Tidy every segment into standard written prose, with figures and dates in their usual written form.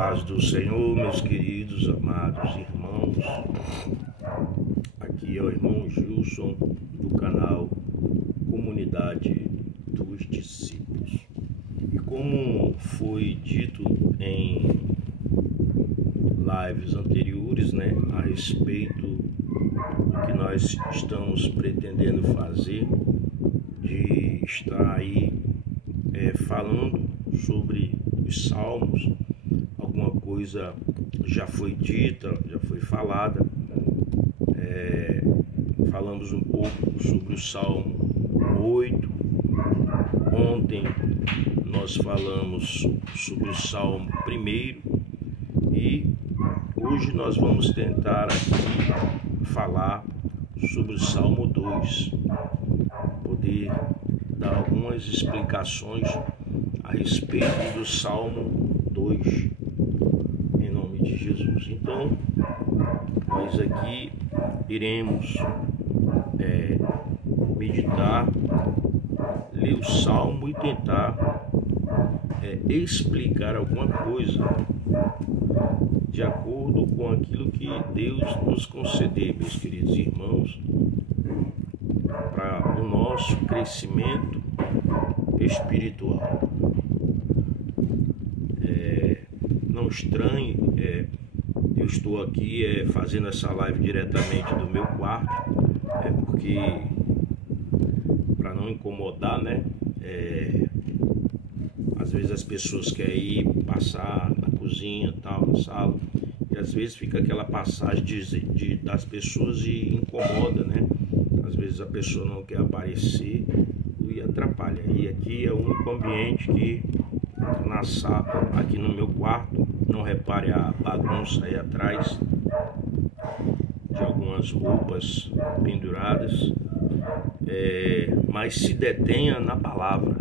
paz do Senhor, meus queridos, amados irmãos. Aqui é o irmão Gilson do canal Comunidade dos Discípulos. E como foi dito em lives anteriores, a respeito do que nós estamos pretendendo fazer, de estar aí falando sobre os salmos. Alguma coisa já foi dita, já foi falada. Falamos um pouco sobre o Salmo 8. Ontem nós falamos sobre o Salmo 1 e hoje nós vamos tentar aqui falar sobre o Salmo 2, poder dar algumas explicações a respeito do Salmo 2, em nome de Jesus. Então, nós aqui iremos meditar, ler o Salmo e tentar explicar alguma coisa de acordo com aquilo que Deus nos conceder, meus queridos irmãos, para o nosso crescimento espiritual. Não estranhe, eu estou aqui fazendo essa live diretamente do meu quarto, porque para não incomodar, às vezes as pessoas querem ir passar na cozinha, tal, na sala, e às vezes fica aquela passagem das pessoas e incomoda, Às vezes a pessoa não quer aparecer e atrapalha. E aqui é o único ambiente que na sala, aqui no meu quarto, não repare a bagunça aí atrás de algumas roupas penduradas, mas se detenha na palavra.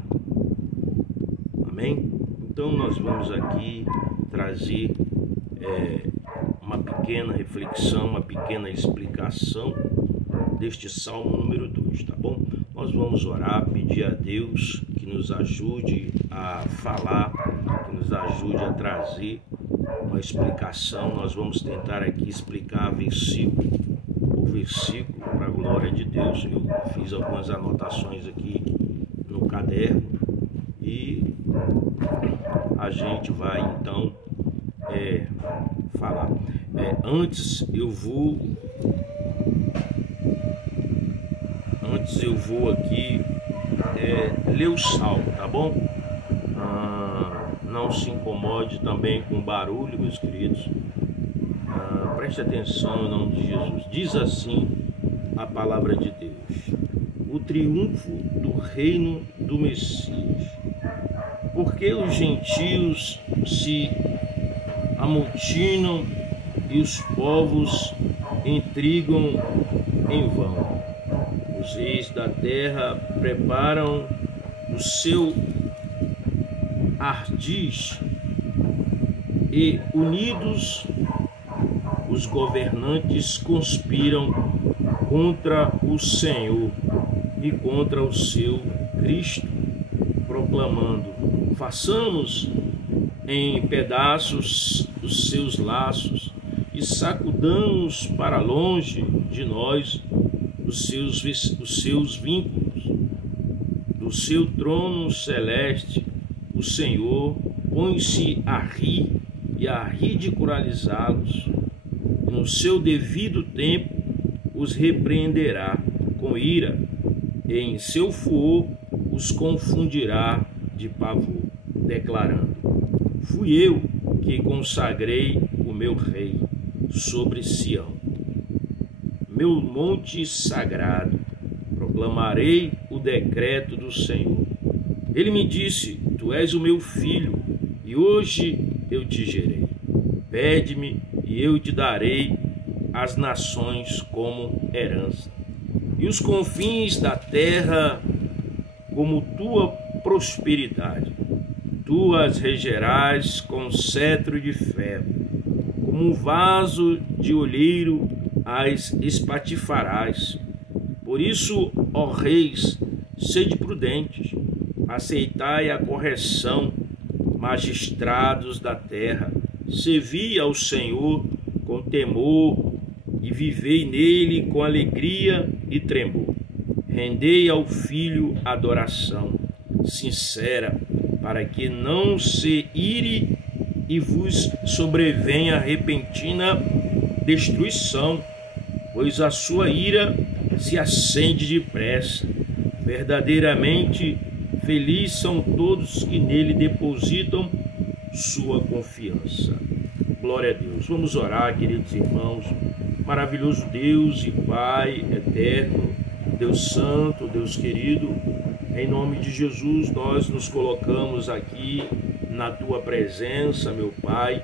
Amém? Então nós vamos aqui trazer uma pequena reflexão, uma pequena explicação deste Salmo número 2, tá bom? Nós vamos orar, pedir a Deus que nos ajude a falar, que nos ajude a trazer uma explicação. Nós vamos tentar aqui explicar versículo por versículo, para a glória de Deus. Eu fiz algumas anotações aqui no caderno e a gente vai então falar. Antes eu vou aqui ler o salmo, tá bom? Não se incomode também com barulho, meus queridos. Preste atenção em nome de Jesus. Diz assim a palavra de Deus: o triunfo do reino do Messias. Porque os gentios se amotinam e os povos intrigam em vão. Os reis da terra preparam o seu ardis e, unidos, os governantes conspiram contra o Senhor e contra o seu Cristo, proclamando: façamos em pedaços os seus laços e sacudamos para longe de nós os seus vínculos. Do seu trono celeste o Senhor põe-se a rir e a ridicularizá-los. No seu devido tempo os repreenderá com ira, e em seu furor os confundirá de pavor, declarando: fui eu que consagrei o meu rei sobre Sião, meu monte sagrado. Proclamarei o decreto do Senhor. Ele me disse: tu és o meu filho, e hoje eu te gerei. Pede-me, e eu te darei as nações como herança, e os confins da terra como tua prosperidade. Tu as regerás com cetro de ferro, como um vaso de olheiro as espatifarás. Por isso, ó reis, sede prudentes, aceitai a correção, magistrados da terra, servi ao Senhor com temor e vivei nele com alegria e tremor. Rendei ao Filho adoração sincera, para que não se ire e vos sobrevenha repentina destruição, pois a sua ira se acende depressa. Verdadeiramente felizes são todos que nele depositam sua confiança. Glória a Deus. Vamos orar, queridos irmãos. Maravilhoso Deus e Pai eterno, Deus santo, Deus querido, em nome de Jesus nós nos colocamos aqui na Tua presença, meu Pai.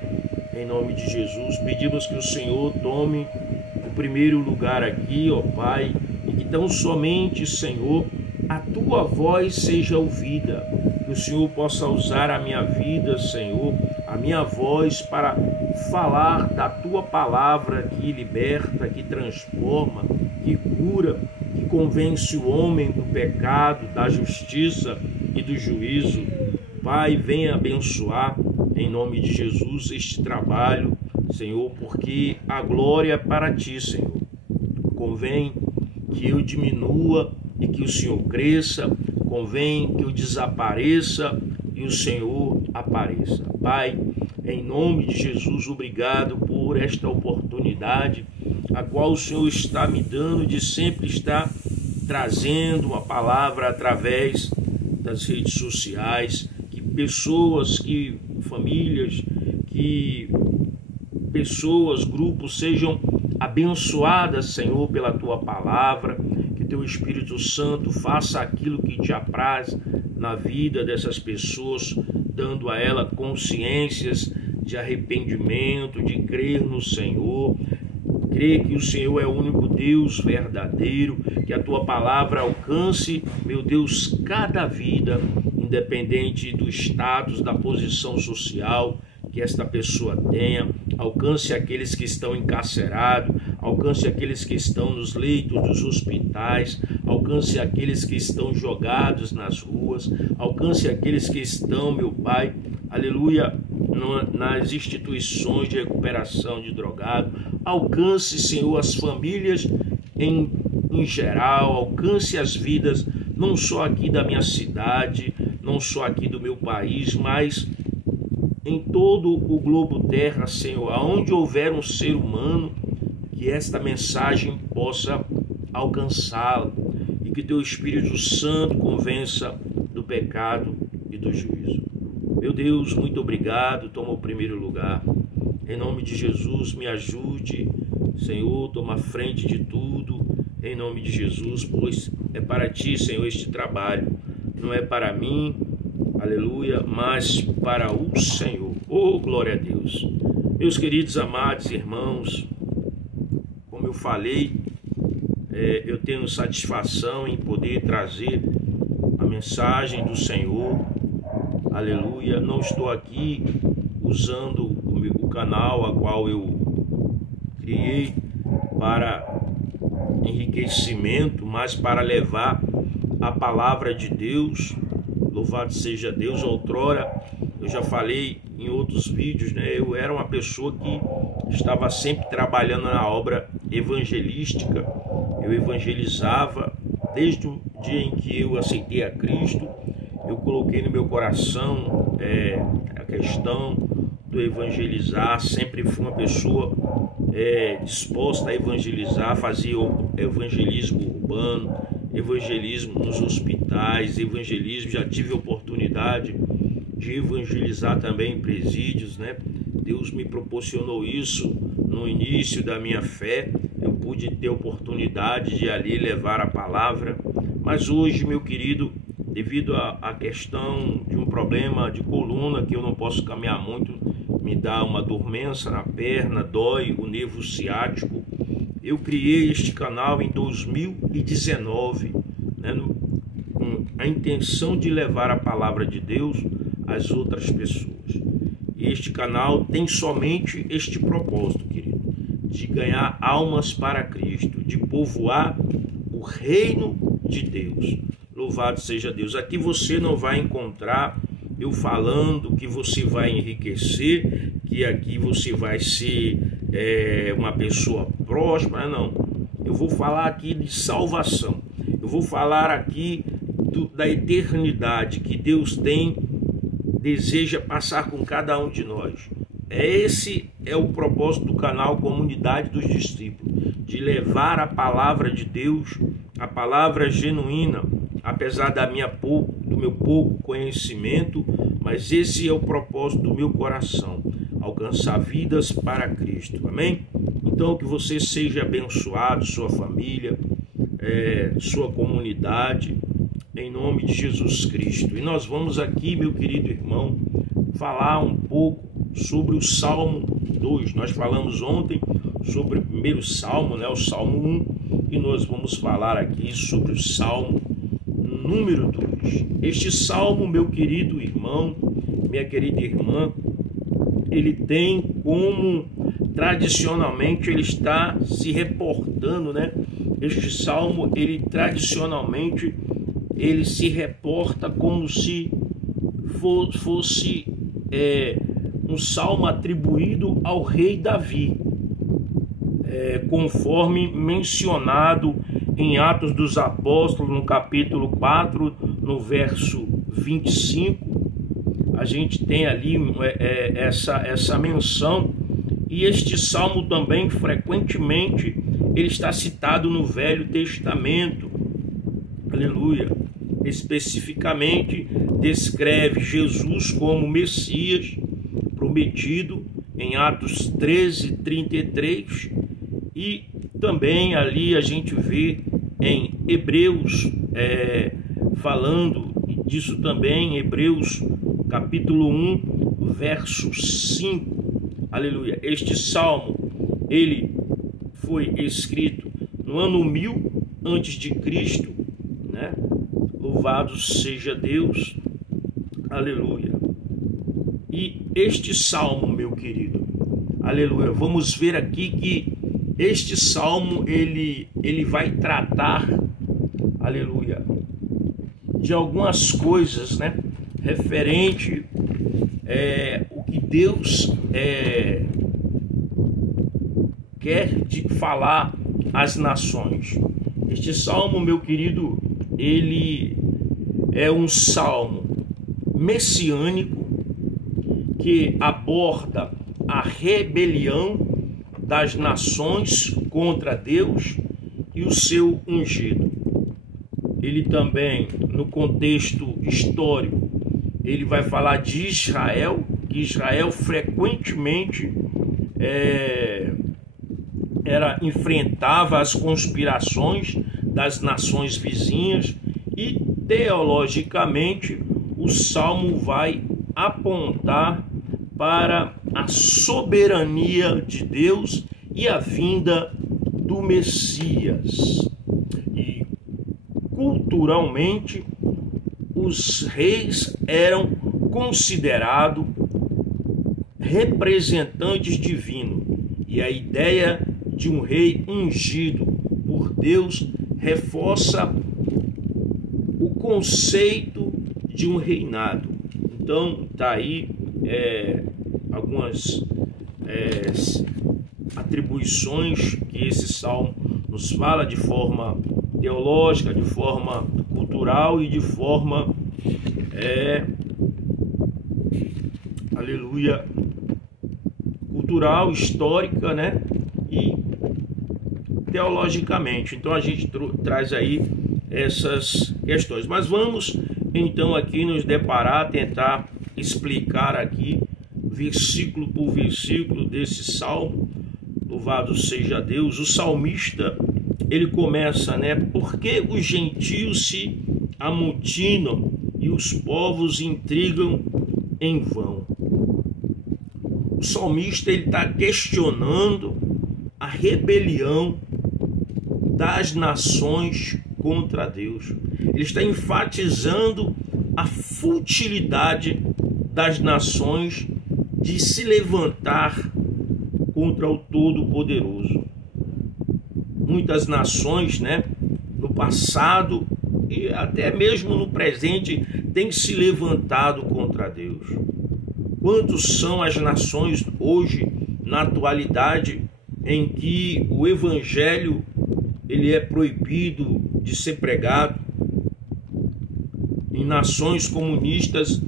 Em nome de Jesus pedimos que o Senhor tome o primeiro lugar aqui, ó Pai, e que tão somente, Senhor, a Tua voz seja ouvida, que o Senhor possa usar a minha vida, Senhor, a minha voz para falar da Tua palavra que liberta, que transforma, que cura, que convence o homem do pecado, da justiça e do juízo. Pai, venha abençoar em nome de Jesus este trabalho, Senhor, porque a glória é para Ti, Senhor. Convém que eu diminua e que o Senhor cresça, convém que eu desapareça e o Senhor apareça. Pai, em nome de Jesus, obrigado por esta oportunidade, a qual o Senhor está me dando de sempre estar trazendo uma palavra através das redes sociais, que pessoas, que famílias, que pessoas, grupos sejam abençoadas, Senhor, pela Tua palavra, que Teu Espírito Santo faça aquilo que Te apraz na vida dessas pessoas, dando a ela consciências de arrependimento, de crer no Senhor, crer que o Senhor é o único Deus verdadeiro, que a Tua palavra alcance, meu Deus, cada vida, independente do status, da posição social que esta pessoa tenha, alcance aqueles que estão encarcerados, alcance aqueles que estão nos leitos dos hospitais, alcance aqueles que estão jogados nas ruas, alcance aqueles que estão, meu Pai, aleluia, nas instituições de recuperação de drogado, alcance, Senhor, as famílias em geral, alcance as vidas, não só aqui da minha cidade, não só aqui do meu país, mas em todo o globo terra, Senhor, aonde houver um ser humano, que esta mensagem possa alcançá-lo e que Teu Espírito Santo convença do pecado e do juízo. Meu Deus, muito obrigado, toma o primeiro lugar. Em nome de Jesus, me ajude, Senhor, toma a frente de tudo, em nome de Jesus, pois é para Ti, Senhor, este trabalho. Não é para mim, aleluia, mas para o Senhor. Oh, glória a Deus. Meus queridos amados irmãos, como eu falei, eu tenho satisfação em poder trazer a mensagem do Senhor, aleluia. Não estou aqui usando o canal a qual eu criei para enriquecimento, mas para levar a palavra de Deus. Louvado seja Deus. Outrora, eu já falei em outros vídeos, né? Eu era uma pessoa que estava sempre trabalhando na obra evangelística. Eu evangelizava desde o dia em que eu aceitei a Cristo. Eu coloquei no meu coração a questão do evangelizar. Sempre fui uma pessoa disposta a evangelizar, fazer o evangelismo urbano, evangelismo nos hospitais, evangelismo, já tive a oportunidade de evangelizar também em presídios, né? Deus me proporcionou isso no início da minha fé, eu pude ter a oportunidade de ali levar a palavra, mas hoje, meu querido, devido à questão de um problema de coluna, que eu não posso caminhar muito, me dá uma dormência na perna, dói o nervo ciático. Eu criei este canal em 2019, né, com a intenção de levar a palavra de Deus às outras pessoas. E este canal tem somente este propósito, querido, de ganhar almas para Cristo, de povoar o reino de Deus. Louvado seja Deus. Aqui você não vai encontrar eu falando que você vai enriquecer, que aqui você vai ser uma pessoa próspera, não. Eu vou falar aqui de salvação. Eu vou falar aqui da eternidade que Deus deseja passar com cada um de nós. Esse é o propósito do canal Comunidade dos Discípulos, de levar a palavra de Deus, a palavra genuína, apesar do meu pouco conhecimento, mas esse é o propósito do meu coração, alcançar vidas para Cristo, amém? Então que você seja abençoado, sua família, sua comunidade, em nome de Jesus Cristo. E nós vamos aqui, meu querido irmão, falar um pouco sobre o Salmo 2. Nós falamos ontem sobre o primeiro Salmo, né, o Salmo 1, e nós vamos falar aqui sobre o Salmo número 2. Este Salmo, meu querido irmão, minha querida irmã, ele tem como, tradicionalmente, ele está se reportando, né? Este Salmo, ele tradicionalmente, ele se reporta como se fosse um salmo atribuído ao rei Davi, conforme mencionado em Atos dos Apóstolos, no capítulo 4, no verso 25, a gente tem ali essa menção, e este salmo também, frequentemente, ele está citado no Velho Testamento, aleluia. Especificamente, descreve Jesus como Messias prometido em Atos 13, 33, e também ali a gente vê em Hebreus, falando disso também, em Hebreus capítulo 1, verso 5, aleluia. Este salmo, ele foi escrito no ano 1000 antes de Cristo, né? Louvado seja Deus, aleluia. E este salmo, meu querido, aleluia, vamos ver aqui que este salmo, ele vai tratar, aleluia, de algumas coisas, né, referente o que Deus quer falar às nações. Este salmo, meu querido, ele é um salmo messiânico que aborda a rebelião das nações contra Deus e o seu ungido. Ele também, no contexto histórico, ele vai falar de Israel, que Israel frequentemente enfrentava as conspirações das nações vizinhas, e teologicamente o salmo vai apontar para a soberania de Deus e a vinda do Messias. E culturalmente os reis eram considerados representantes divinos, e a ideia de um rei ungido por Deus reforça o conceito de um reinado. Então está aí algumas atribuições que esse salmo nos fala de forma teológica, de forma cultural e de forma aleluia, cultural, histórica, né, e teologicamente. Então a gente traz aí essas questões, mas vamos então aqui nos deparar, tentar explicar aqui versículo por versículo desse salmo. Louvado seja Deus. O salmista, ele começa, né, porque os gentios se amotinam e os povos intrigam em vão. O salmista, ele está questionando a rebelião das nações contra Deus. Ele está enfatizando a futilidade das nações de se levantar contra o Todo-Poderoso. Muitas nações, né, no passado, e até mesmo no presente tem se levantado contra Deus. Quantos são as nações hoje, na atualidade, em que o evangelho ele é proibido de ser pregado? Em nações comunistas,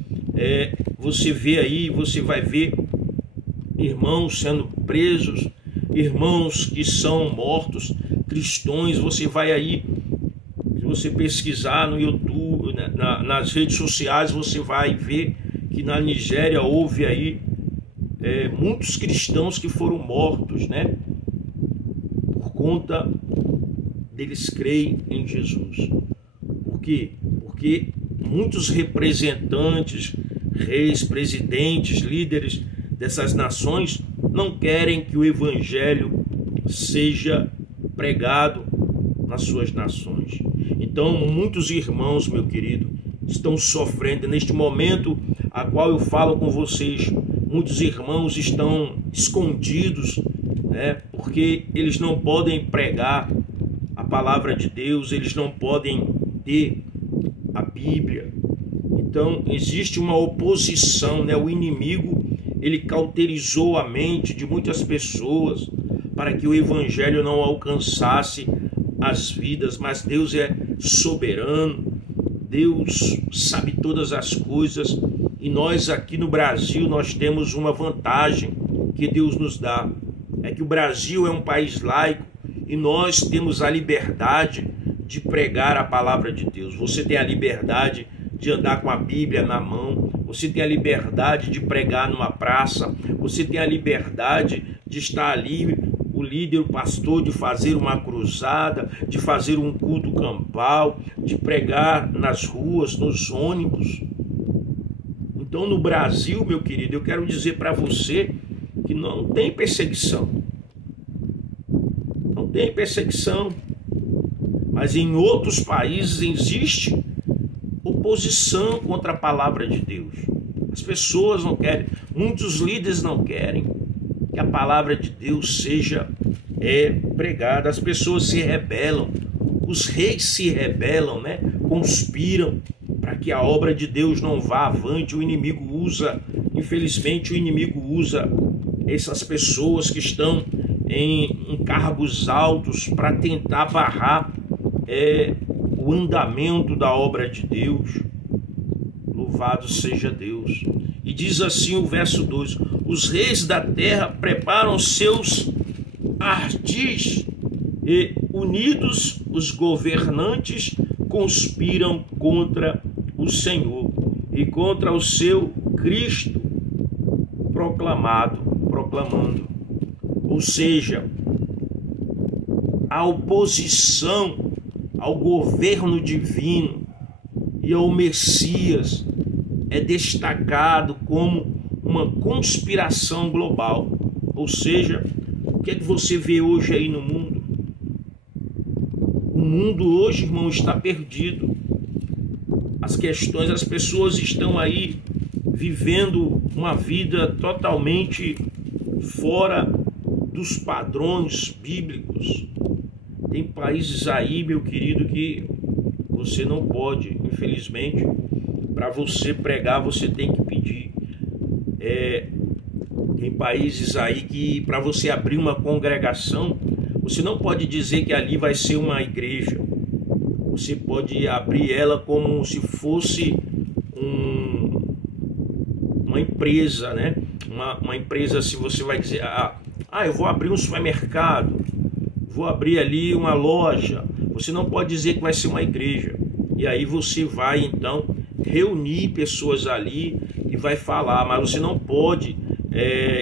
você vê aí, você vai ver irmãos sendo presos, irmãos que são mortos, cristãos. Você vai aí, se você pesquisar no YouTube, nas redes sociais, você vai ver que na Nigéria houve aí muitos cristãos que foram mortos, né? Por conta deles crerem em Jesus. Por quê? Porque muitos representantes, reis, presidentes, líderes dessas nações não querem que o evangelho seja pregado nas suas nações. Então, muitos irmãos, meu querido, estão sofrendo neste momento a qual eu falo com vocês. Muitos irmãos estão escondidos, né, porque eles não podem pregar a palavra de Deus, eles não podem ter a Bíblia. Então existe uma oposição, né? O inimigo ele cauterizou a mente de muitas pessoas para que o evangelho não alcançasse as vidas, mas Deus é soberano, Deus sabe todas as coisas, e nós aqui no Brasil nós temos uma vantagem que Deus nos dá, é que o Brasil é um país laico e nós temos a liberdade de pregar a palavra de Deus. Você tem a liberdade de andar com a Bíblia na mão, você tem a liberdade de pregar numa praça, você tem a liberdade de estar ali, o líder, o pastor, de fazer uma cruzada, de fazer um culto campal, de pregar nas ruas, nos ônibus. Então no Brasil, meu querido, eu quero dizer para você que não tem perseguição. Não tem perseguição. Mas em outros países existe oposição contra a palavra de Deus. As pessoas não querem, muitos líderes não querem que a palavra de Deus seja pregada. As pessoas se rebelam, os reis se rebelam, né? Conspiram para que a obra de Deus não vá avante. O inimigo usa, infelizmente, o inimigo usa essas pessoas que estão em cargos altos para tentar barrar o andamento da obra de Deus. Louvado seja Deus. E diz assim o verso 2: os reis da terra preparam seus ardis, e unidos os governantes conspiram contra o Senhor e contra o seu Cristo proclamando. Ou seja, a oposição ao governo divino e ao Messias é destacado como uma conspiração global. Ou seja, o que é que você vê hoje aí no mundo? O mundo hoje, irmão, está perdido. As pessoas estão aí vivendo uma vida totalmente fora dos padrões bíblicos. Tem países aí, meu querido, que você não pode, infelizmente, para você pregar, você tem que pedir. Tem países aí que para você abrir uma congregação, você não pode dizer que ali vai ser uma igreja. Você pode abrir ela como se fosse uma empresa, né? Uma empresa, se você vai dizer, eu vou abrir um supermercado, vou abrir ali uma loja. Você não pode dizer que vai ser uma igreja. E aí você vai então reunir pessoas ali e vai falar, mas você não pode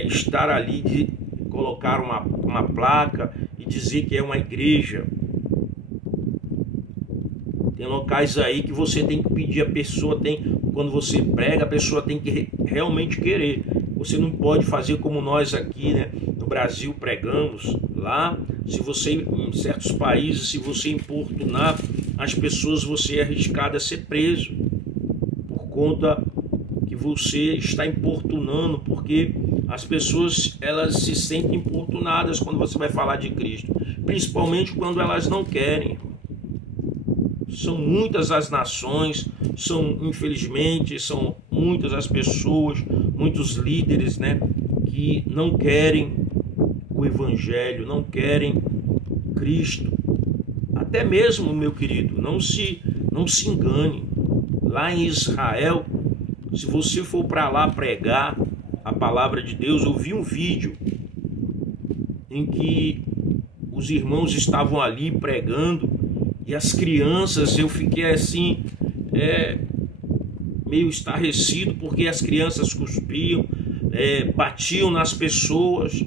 estar ali de colocar uma placa e dizer que é uma igreja. Tem locais aí que você tem que pedir, a pessoa quando você prega, a pessoa tem que realmente querer. Você não pode fazer como nós aqui, né, no Brasil pregamos. Lá, se você, em certos países, se você importunar as pessoas, você é arriscado a ser preso por conta que você está importunando, porque as pessoas elas se sentem importunadas quando você vai falar de Cristo, principalmente quando elas não querem. São muitas as nações, infelizmente, são muitas as pessoas, muitos líderes, né, que não querem o Evangelho, não querem Cristo. Até mesmo, meu querido, não se engane. Lá em Israel, se você for para lá pregar a palavra de Deus, eu vi um vídeo em que os irmãos estavam ali pregando e as crianças, eu fiquei assim, meio estarrecido, porque as crianças cuspiam, batiam nas pessoas.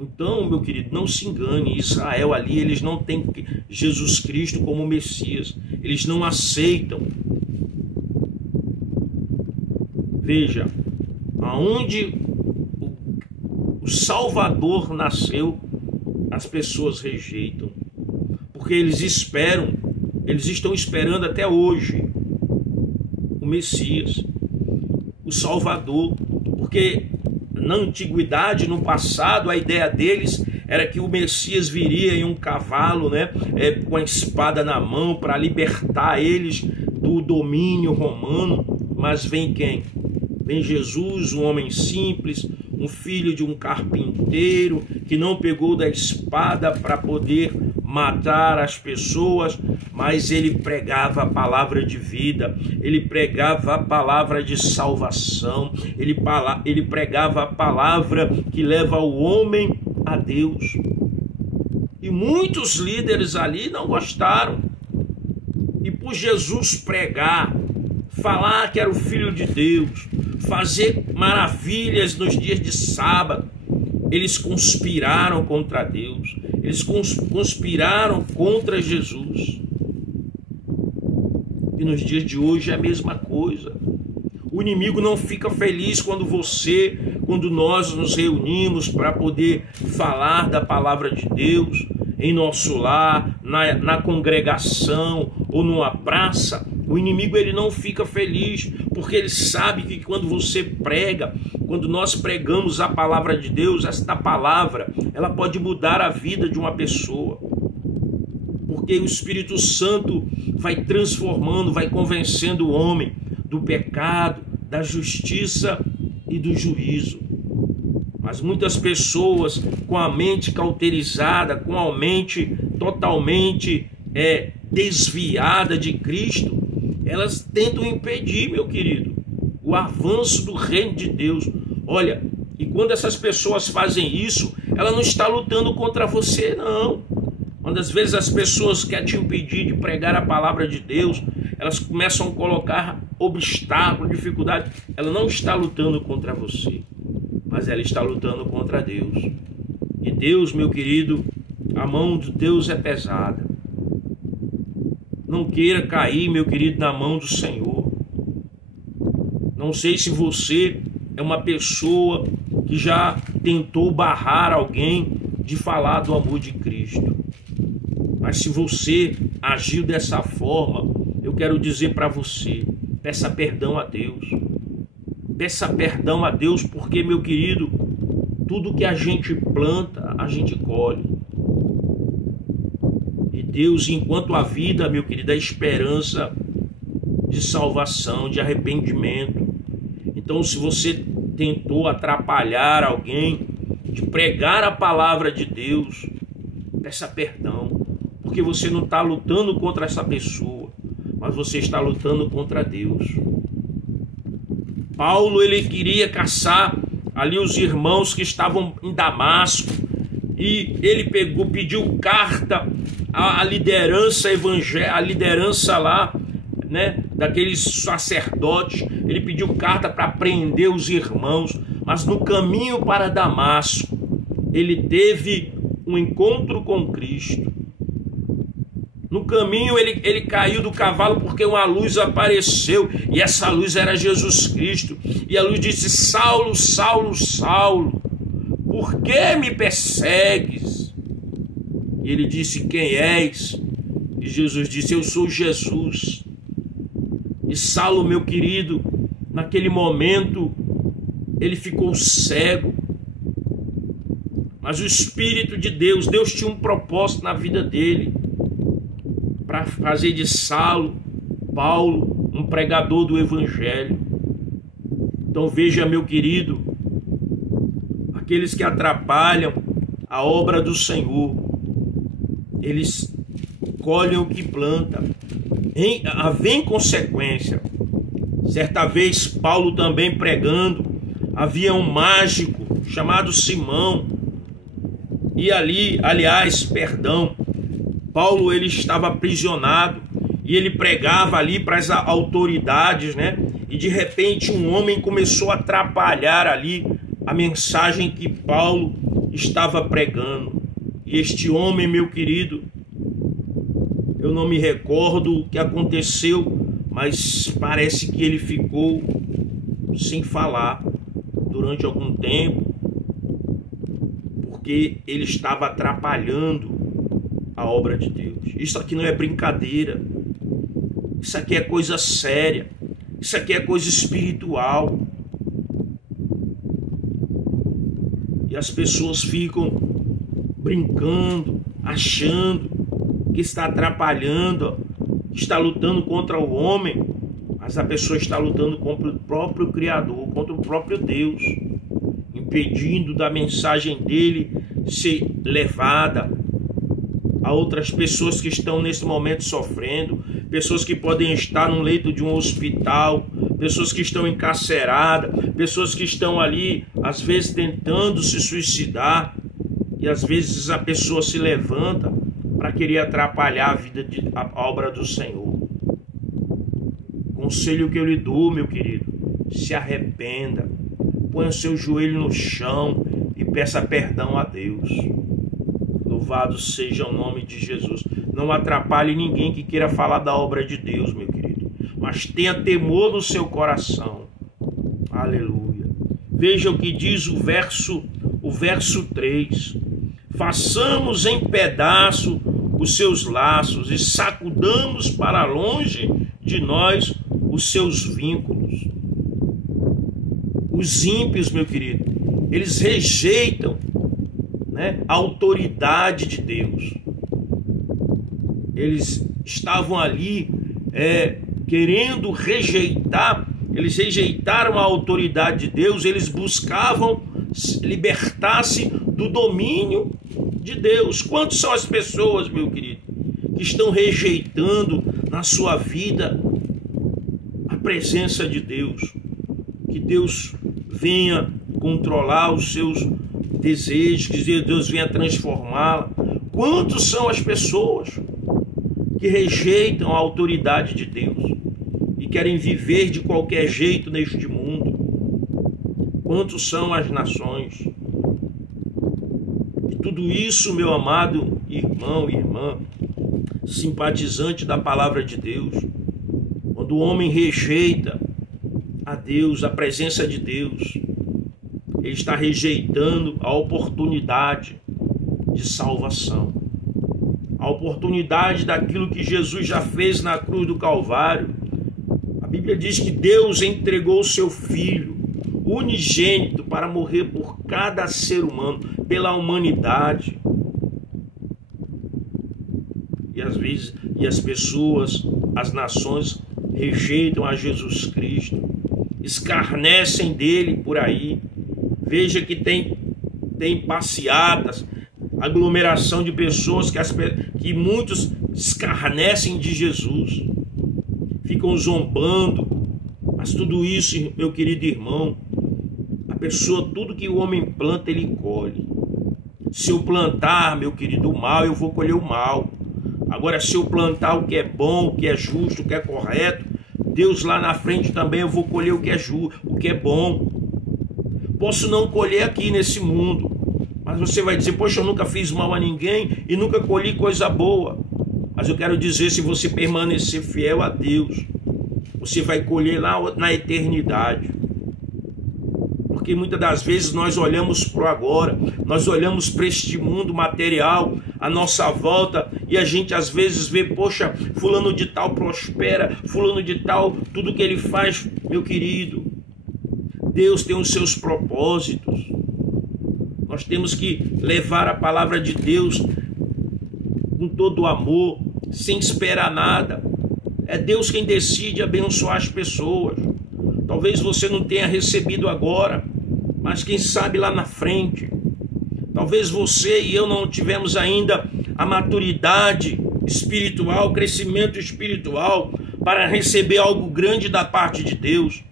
Então, meu querido, não se engane, Israel ali, eles não têm Jesus Cristo como Messias, eles não aceitam. Veja, aonde o Salvador nasceu, as pessoas rejeitam, porque eles estão esperando até hoje o Messias, o Salvador, porque na antiguidade, no passado, a ideia deles era que o Messias viria em um cavalo, né, com a espada na mão, para libertar eles do domínio romano. Mas vem quem? Vem Jesus, um homem simples, um filho de um carpinteiro, que não pegou da espada para poder matar as pessoas, mas ele pregava a palavra de vida, ele pregava a palavra de salvação, ele pregava a palavra que leva o homem a Deus. E muitos líderes ali não gostaram. E por Jesus pregar, falar que era o Filho de Deus, fazer maravilhas nos dias de sábado, eles conspiraram contra Deus, eles conspiraram contra Jesus. E nos dias de hoje é a mesma coisa. O inimigo não fica feliz quando nós nos reunimos para poder falar da palavra de Deus em nosso lar, na congregação ou numa praça. O inimigo, ele não fica feliz, porque ele sabe que quando você prega, quando nós pregamos a palavra de Deus, esta palavra, ela pode mudar a vida de uma pessoa. Porque o Espírito Santo vai transformando, vai convencendo o homem do pecado, da justiça e do juízo. Mas muitas pessoas com a mente cauterizada, com a mente totalmente desviada de Cristo, elas tentam impedir, meu querido, o avanço do reino de Deus. Olha, e quando essas pessoas fazem isso, ela não está lutando contra você, não. Quando às vezes as pessoas querem te impedir de pregar a palavra de Deus, elas começam a colocar obstáculos, dificuldade. Ela não está lutando contra você, mas ela está lutando contra Deus. E Deus, meu querido, a mão de Deus é pesada. Não queira cair, meu querido, na mão do Senhor. Não sei se você é uma pessoa que já tentou barrar alguém de falar do amor de Cristo. Mas se você agiu dessa forma, eu quero dizer para você, peça perdão a Deus. Peça perdão a Deus, porque, meu querido, tudo que a gente planta, a gente colhe. E Deus, enquanto a vida, meu querido, é esperança de salvação, de arrependimento. Então, se você tentou atrapalhar alguém de pregar a palavra de Deus, peça perdão, porque você não está lutando contra essa pessoa, mas você está lutando contra Deus. Paulo, ele queria caçar ali os irmãos que estavam em Damasco, e ele pediu carta à liderança evangélica, à liderança lá, né, daqueles sacerdotes. Ele pediu carta para prender os irmãos, mas no caminho para Damasco, ele teve um encontro com Cristo. No caminho ele caiu do cavalo porque uma luz apareceu, e essa luz era Jesus Cristo. E a luz disse: Saulo, Saulo, Saulo, por que me persegues? E ele disse: quem és? E Jesus disse: eu sou Jesus. E Saulo, meu querido, naquele momento ele ficou cego. Mas o Espírito de Deus tinha um propósito na vida dele, para fazer de Paulo um pregador do evangelho. Então veja, meu querido, aqueles que atrapalham a obra do Senhor, eles colhem o que plantam. Havia consequência. Certa vez, Paulo também pregando, havia um mágico chamado Simão. E ali, Paulo ele estava aprisionado e ele pregava ali para as autoridades, né? E de repente um homem começou a atrapalhar ali a mensagem que Paulo estava pregando. E este homem, meu querido, eu não me recordo o que aconteceu, mas parece que ele ficou sem falar durante algum tempo, porque ele estava atrapalhando a obra de Deus. Isso aqui não é brincadeira, isso aqui é coisa séria, isso aqui é coisa espiritual. E as pessoas ficam brincando, achando que está atrapalhando, está lutando contra o homem, mas a pessoa está lutando contra o próprio Criador, contra o próprio Deus, impedindo da mensagem dele ser levada a outras pessoas que estão nesse momento sofrendo, pessoas que podem estar no leito de um hospital, pessoas que estão encarceradas, pessoas que estão ali, às vezes, tentando se suicidar, e às vezes a pessoa se levanta para querer atrapalhar a obra do Senhor. Conselho que eu lhe dou, meu querido, se arrependa, ponha o seu joelho no chão e peça perdão a Deus. Louvado seja o nome de Jesus. Não atrapalhe ninguém que queira falar da obra de Deus, meu querido, mas tenha temor no seu coração. Aleluia. Veja o que diz o verso 3. Façamos em pedaço os seus laços e sacudamos para longe de nós os seus vínculos. Os ímpios, meu querido, eles rejeitam, né, a autoridade de Deus. Eles estavam ali querendo rejeitar, eles rejeitaram a autoridade de Deus, eles buscavam libertar-se do domínio de Deus. Quantas são as pessoas, meu querido, que estão rejeitando na sua vida a presença de Deus? Que Deus venha controlar os seus desejos, que Deus venha transformá-la. Quantos são as pessoas que rejeitam a autoridade de Deus e querem viver de qualquer jeito neste mundo? Quantos são as nações? E tudo isso, meu amado irmão e irmã, simpatizante da palavra de Deus, quando o homem rejeita a Deus, a presença de Deus, ele está rejeitando a oportunidade de salvação, a oportunidade daquilo que Jesus já fez na cruz do Calvário. A Bíblia diz que Deus entregou o seu Filho unigênito para morrer por cada ser humano, pela humanidade. E às vezes, as pessoas, as nações rejeitam a Jesus Cristo, escarnecem dele por aí. Veja que tem passeatas, aglomeração de pessoas que muitos escarnecem de Jesus, ficam zombando. Mas tudo isso, meu querido irmão, a pessoa, tudo que o homem planta, ele colhe. Se eu plantar, meu querido, o mal, eu vou colher o mal. Agora, se eu plantar o que é bom, o que é justo, o que é correto, Deus lá na frente também eu vou colher o que é justo, o que é bom. Posso não colher aqui nesse mundo, mas você vai dizer, poxa, eu nunca fiz mal a ninguém e nunca colhi coisa boa. Mas eu quero dizer, se você permanecer fiel a Deus, você vai colher lá na eternidade. Porque muitas das vezes nós olhamos para o agora, nós olhamos para este mundo material, à nossa volta, e a gente às vezes vê, poxa, fulano de tal prospera, fulano de tal, tudo que ele faz, meu querido, Deus tem os seus propósitos. Nós temos que levar a palavra de Deus com todo o amor, sem esperar nada. É Deus quem decide abençoar as pessoas. Talvez você não tenha recebido agora, mas quem sabe lá na frente. Talvez você e eu não tivemos ainda a maturidade espiritual, o crescimento espiritual para receber algo grande da parte de Deus.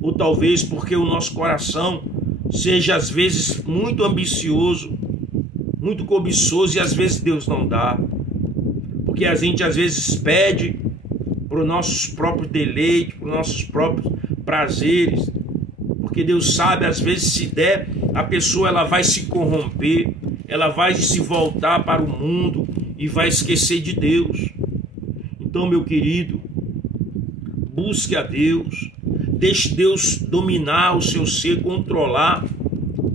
Ou talvez porque o nosso coração seja às vezes muito ambicioso, muito cobiçoso, e às vezes Deus não dá. Porque a gente às vezes pede para os nossos próprios deleites, para os nossos próprios prazeres. Porque Deus sabe, às vezes se der, a pessoa ela vai se corromper, ela vai se voltar para o mundo e vai esquecer de Deus. Então, meu querido, busque a Deus, deixe Deus dominar o seu ser, controlar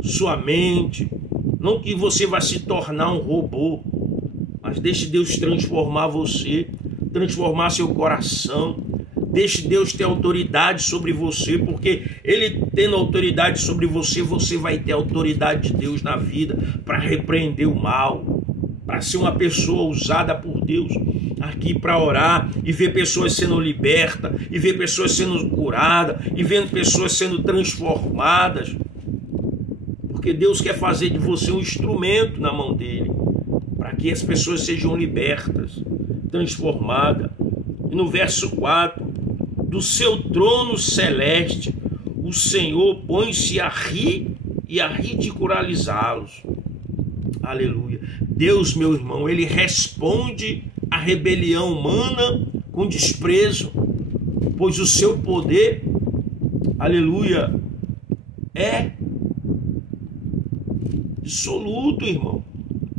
sua mente. Não que você vá se tornar um robô, mas deixe Deus transformar você, transformar seu coração. Deixe Deus ter autoridade sobre você, porque Ele tendo autoridade sobre você, você vai ter autoridade de Deus na vida para repreender o mal, para ser uma pessoa usada por Deus aqui para orar e ver pessoas sendo libertas, e ver pessoas sendo curadas, e vendo pessoas sendo transformadas, porque Deus quer fazer de você um instrumento na mão dele, para que as pessoas sejam libertas, transformadas. E no verso 4, do seu trono celeste, o Senhor põe-se a rir e a ridicularizá-los. Aleluia. Deus, meu irmão, Ele responde à rebelião humana com desprezo, pois o seu poder, aleluia, é absoluto, irmão.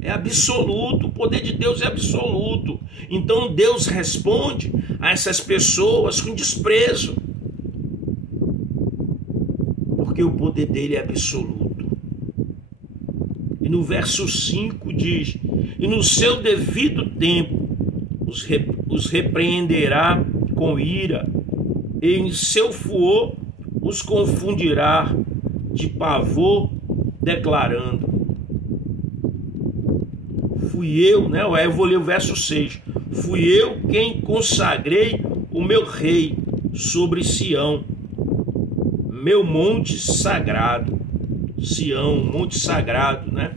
É absoluto, o poder de Deus é absoluto. Então Deus responde a essas pessoas com desprezo, porque o poder dele é absoluto. E no verso 5 diz: e no seu devido tempo os repreenderá com ira, e em seu furor os confundirá de pavor, declarando: fui eu, né? Eu vou ler o verso 6. Fui eu quem consagrei o meu rei sobre Sião, meu monte sagrado. Sião, monte sagrado, né?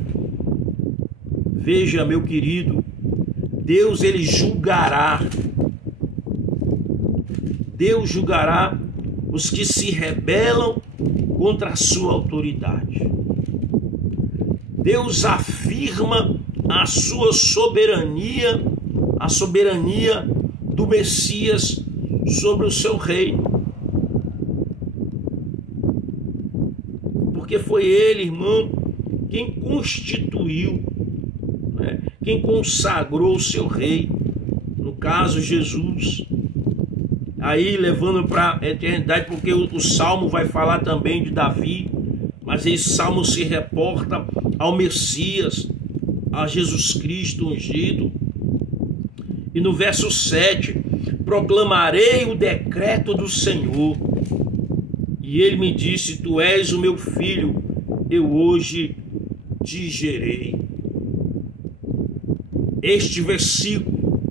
Veja, meu querido, Deus, ele julgará. Deus julgará os que se rebelam contra a sua autoridade. Deus afirma a sua soberania, a soberania do Messias sobre o seu reino. Porque foi ele, irmão, quem constituiu, né, quem consagrou o seu rei, no caso Jesus, aí levando para a eternidade, porque o Salmo vai falar também de Davi, mas esse Salmo se reporta ao Messias, a Jesus Cristo ungido. E no verso 7, proclamarei o decreto do Senhor. E ele me disse: tu és o meu filho, eu hoje te gerei. Este versículo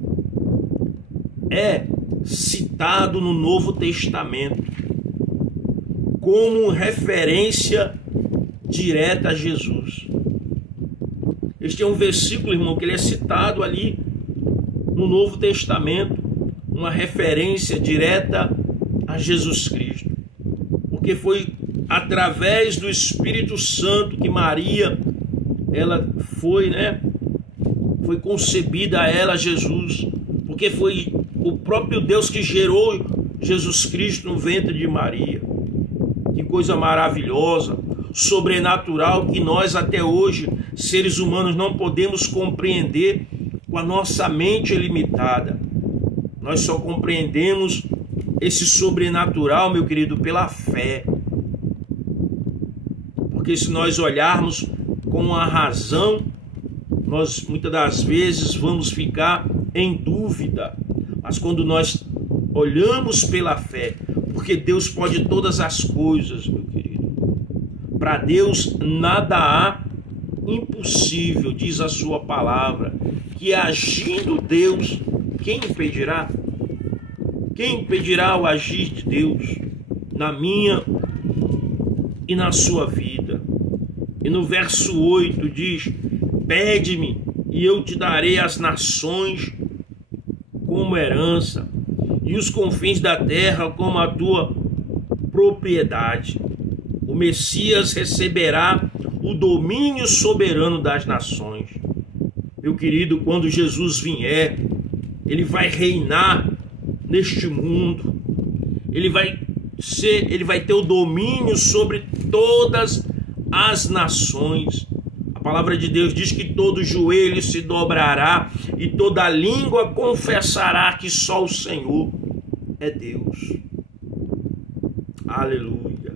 é citado no Novo Testamento como referência direta a Jesus. Este é um versículo, irmão, que ele é citado ali no Novo Testamento, uma referência direta a Jesus Cristo. Porque foi através do Espírito Santo que Maria, ela foi, né? Foi concebida a ela, Jesus, porque foi o próprio Deus que gerou Jesus Cristo no ventre de Maria. Que coisa maravilhosa, sobrenatural, que nós até hoje, seres humanos, não podemos compreender com a nossa mente limitada. Nós só compreendemos esse sobrenatural, meu querido, pela fé. Porque se nós olharmos com a razão, nós muitas das vezes vamos ficar em dúvida. Mas quando nós olhamos pela fé, porque Deus pode todas as coisas, meu querido. Para Deus nada há impossível, diz a sua palavra, que agindo Deus, quem impedirá? Quem impedirá o agir de Deus na minha e na sua vida? E no verso 8 diz: pede-me e eu te darei as nações como herança e os confins da terra como a tua propriedade. O Messias receberá o domínio soberano das nações. Meu querido, quando Jesus vier, ele vai reinar neste mundo. Ele vai ter o domínio sobre todas as nações. A palavra de Deus diz que todo joelho se dobrará e toda língua confessará que só o Senhor é Deus. Aleluia.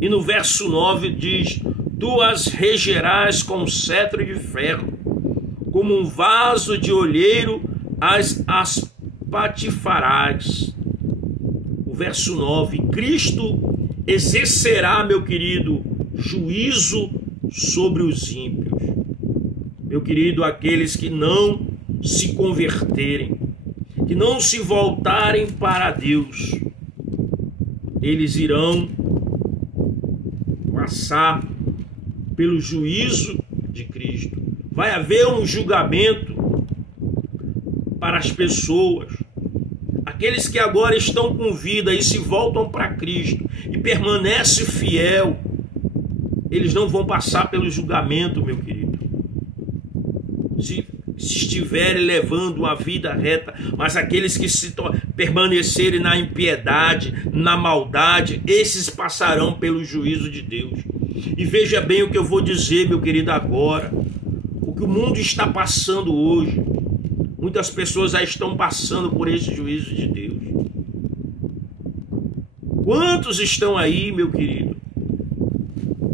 E no verso 9 diz: tu as regerás com cetro de ferro, como um vaso de olheiro as patifarás. O verso 9: Cristo exercerá, meu querido, juízo sobre os ímpios. Meu querido, aqueles que não se converterem, que não se voltarem para Deus, eles irão passar pelo juízo de Cristo. Vai haver um julgamento para as pessoas. Aqueles que agora estão com vida e se voltam para Cristo e permanecem fiel, eles não vão passar pelo julgamento, meu querido. Se estiverem levando uma vida reta, mas aqueles que permanecerem na impiedade, na maldade, esses passarão pelo juízo de Deus. E veja bem o que eu vou dizer, meu querido, agora. O que o mundo está passando hoje, muitas pessoas já estão passando por esse juízo de Deus. Quantos estão aí, meu querido,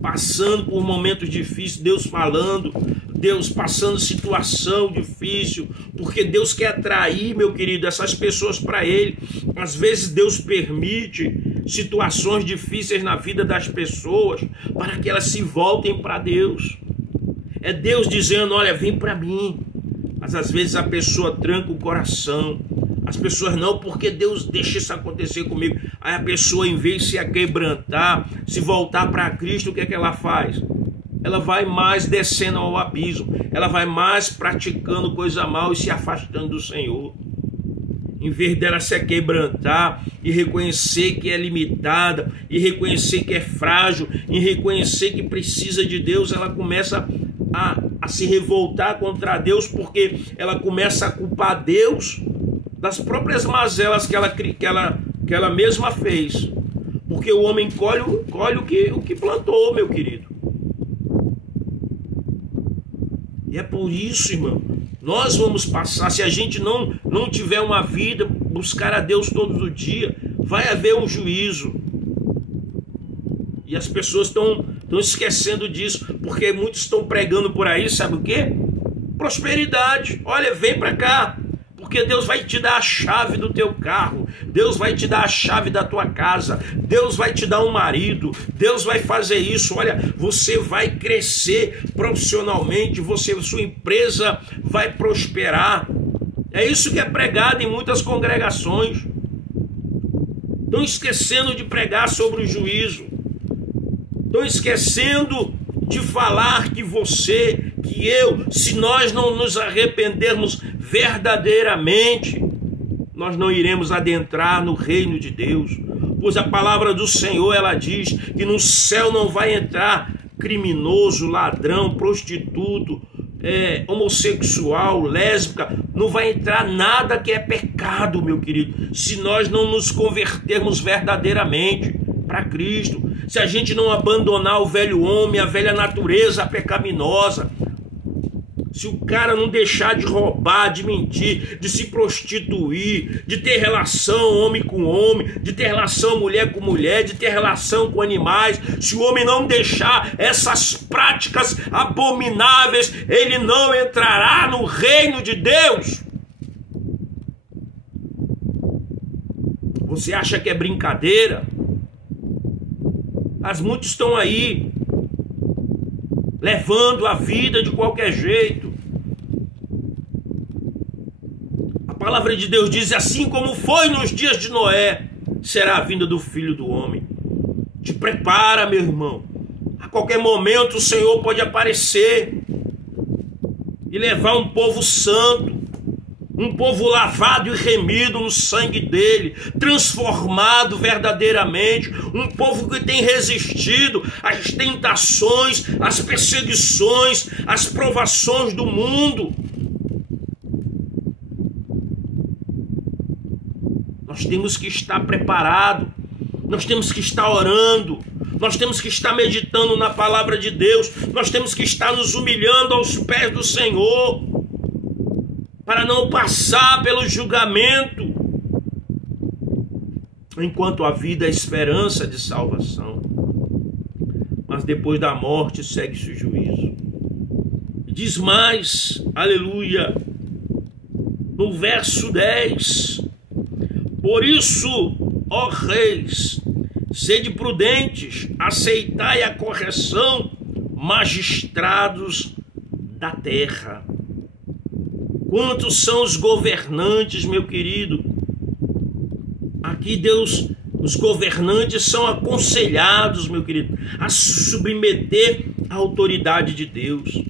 passando por momentos difíceis, Deus falando, Deus passando situação difícil, porque Deus quer atrair, meu querido, essas pessoas para Ele. Às vezes Deus permite situações difíceis na vida das pessoas para que elas se voltem para Deus. É Deus dizendo: olha, vem para mim. Mas às vezes a pessoa tranca o coração. As pessoas não, porque Deus deixa isso acontecer comigo. Aí a pessoa, em vez de se aquebrantar, se voltar para Cristo, o que é que ela faz? Ela vai mais descendo ao abismo. Ela vai mais praticando coisa mal e se afastando do Senhor. Em vez dela se aquebrantar e reconhecer que é limitada, e reconhecer que é frágil, e reconhecer que precisa de Deus, ela começa a se revoltar contra Deus, porque ela começa a culpar Deus das próprias mazelas que ela mesma fez. Porque o homem colhe o que plantou, meu querido. E é por isso, irmão, nós vamos passar, se a gente não tiver uma vida, buscar a Deus todos os dias, vai haver um juízo. E as pessoas estão esquecendo disso, porque muitos estão pregando por aí, sabe o quê? Prosperidade. Olha, vem para cá, porque Deus vai te dar a chave do teu carro, Deus vai te dar a chave da tua casa, Deus vai te dar um marido, Deus vai fazer isso. Olha, você vai crescer profissionalmente, sua empresa vai prosperar. É isso que é pregado em muitas congregações. Estão esquecendo de pregar sobre o juízo. Estão esquecendo de falar que eu, se nós não nos arrependermos verdadeiramente, nós não iremos adentrar no reino de Deus. Pois a palavra do Senhor, ela diz que no céu não vai entrar criminoso, ladrão, prostituto, homossexual, lésbica, não vai entrar nada que é pecado, meu querido, se nós não nos convertermos verdadeiramente para Cristo. Se a gente não abandonar o velho homem, a velha natureza pecaminosa, se o cara não deixar de roubar, de mentir, de se prostituir, de ter relação homem com homem, de ter relação mulher com mulher, de ter relação com animais, se o homem não deixar essas práticas abomináveis, ele não entrará no reino de Deus. Você acha que é brincadeira? Mas muitos estão aí levando a vida de qualquer jeito. A palavra de Deus diz: assim como foi nos dias de Noé, será a vinda do Filho do Homem. Te prepara, meu irmão. A qualquer momento o Senhor pode aparecer e levar um povo santo, um povo lavado e remido no sangue dele, transformado verdadeiramente, um povo que tem resistido às tentações, às perseguições, às provações do mundo. Nós temos que estar preparados, nós temos que estar orando, nós temos que estar meditando na palavra de Deus, nós temos que estar nos humilhando aos pés do Senhor, para não passar pelo julgamento, enquanto a vida é esperança de salvação, mas depois da morte segue-se o juízo. E diz mais, aleluia, no verso 10, por isso, ó reis, sede prudentes, aceitai a correção, magistrados da terra. Quantos são os governantes, meu querido? Aqui Deus, os governantes são aconselhados, meu querido, a se submeter à autoridade de Deus.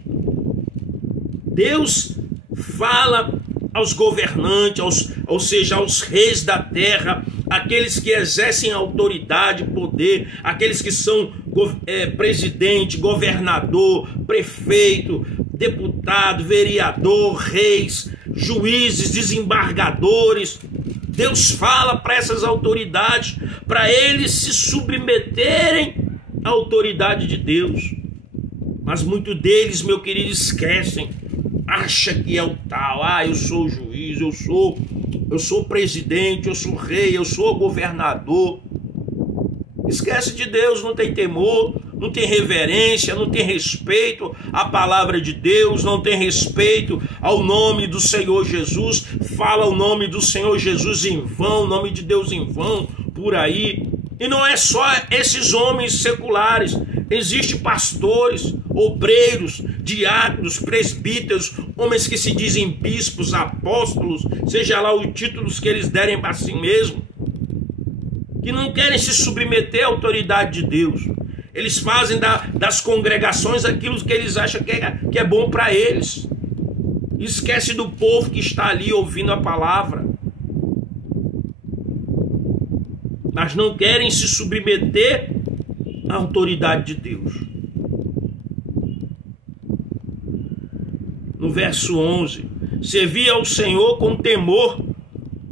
Deus fala aos governantes, ou seja, aos reis da terra, aqueles que exercem autoridade, poder, aqueles que são presidente, governador, prefeito, deputado, vereador, reis, juízes, desembargadores. Deus fala para essas autoridades, para eles se submeterem à autoridade de Deus. Mas muitos deles, meu querido, esquecem. Acha que é o tal, eu sou juiz, eu sou presidente, eu sou rei, eu sou governador. Esquece de Deus, não tem temor, não tem reverência, não tem respeito à palavra de Deus, não tem respeito ao nome do Senhor Jesus, fala o nome do Senhor Jesus em vão, o nome de Deus em vão, por aí. E não é só esses homens seculares, existem pastores, obreiros, diáconos, presbíteros, homens que se dizem bispos, apóstolos, seja lá os títulos que eles derem para si mesmo, que não querem se submeter à autoridade de Deus. Eles fazem das congregações aquilo que eles acham que é bom para eles. Esquece do povo que está ali ouvindo a palavra. Mas não querem se submeter à autoridade de Deus. No verso 11, servi ao Senhor com temor